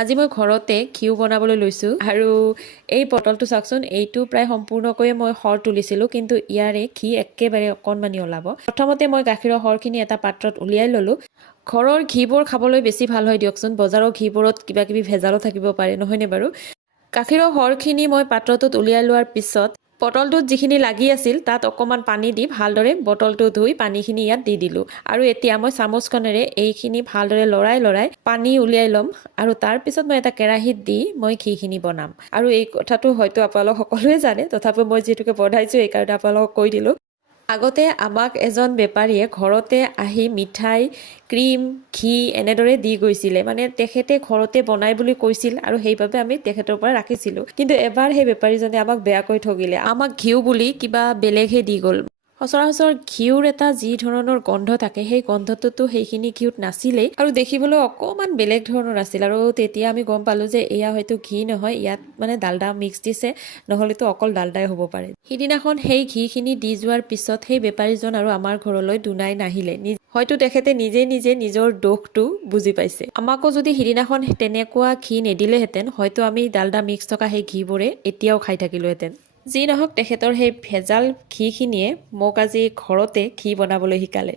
আজি মই ঘৰতে ঘিউ বনাবলৈ লৈছোঁ আৰু এই বটলটো চাওকচোন এইটো প্ৰায় সম্পূৰ্ণকৈয়ে মই সৰ তুলিছিলোঁ কিন্তু ইয়াৰে ঘি একেবাৰে অকণমানি ওলাব। প্ৰথমতে মই গাখীৰৰ সৰখিনি এটা পাত্ৰত উলিয়াই ল'লোঁ। ঘৰৰ ঘিবোৰ খাবলৈ বেছি ভাল হয় দিয়কচোন, বজাৰৰ ঘিবোৰত কিবা কিবি ভেজালো থাকিব পাৰে নহয়নে বাৰু। গাখীৰৰ সৰখিনি মই পাত্ৰটোত উলিয়াই লোৱাৰ পিছত বটলটোত যিখিনি লাগি আছিল তাত অকণমান পানী দি ভালদৰে বটলটো ধুই পানীখিনি ইয়াত দি দিলোঁ আৰু এতিয়া মই চামুচখনেৰে এইখিনি ভালদৰে লৰাই পানী উলিয়াই ল'ম আৰু তাৰপিছত মই এটা কেৰাহীত দি মই ঘিখিনি বনাম। আৰু এই কথাটো হয়তো আপোনালোক সকলোৱে জানে, তথাপিও মই যিহেতুকে বনাইছোঁ এইকাৰণে আপোনালোকক কৈ দিলোঁ। আগতে আমাক এজন বেপাৰীয়ে ঘৰতে আহি মিঠাই, ক্ৰীম, ঘি এনেদৰে দি গৈছিলে। মানে তেখেতে ঘৰতে বনাই বুলি কৈছিল আৰু সেইবাবে আমি তেখেতৰ পৰা ৰাখিছিলোঁ। কিন্তু এবাৰ সেই বেপাৰীজনে আমাক বেয়াকৈ ঠগিলে, আমাক ঘিউ বুলি কিবা বেলেগহে দি গ'ল। সচৰাচৰ ঘিউৰ এটা যি ধৰণৰ গন্ধ থাকে সেই গন্ধটোতো সেইখিনি ঘিউত নাছিলেই আৰু দেখিবলৈ অকণমান বেলেগ ধৰণৰ আছিল। আৰু তেতিয়া আমি গম পালোঁ যে এয়া হয়তো ঘি নহয়, ইয়াত মানে ডালডা মিক্স দিছে, নহ'লেতো অকল ডালডাই হ'ব পাৰে। সিদিনাখন সেই ঘিখিনি দি যোৱাৰ পিছত সেই বেপাৰীজন আৰু আমাৰ ঘৰলৈ দুনাই নাহিলে। হয়তো তেখেতে নিজে নিজৰ দোষটো বুজি পাইছে। আমাকো যদি সিদিনাখন তেনেকুৱা ঘি নিদিলেহেঁতেন হয়তো আমি ডালডা মিক্স থকা সেই ঘিবোৰে এতিয়াও খাই থাকিলোহেঁতেন। যি নহওক তেখেতৰ সেই ভেজাল ঘিখিনিয়ে মোক আজি ঘৰতে ঘি বনাবলৈ শিকালে।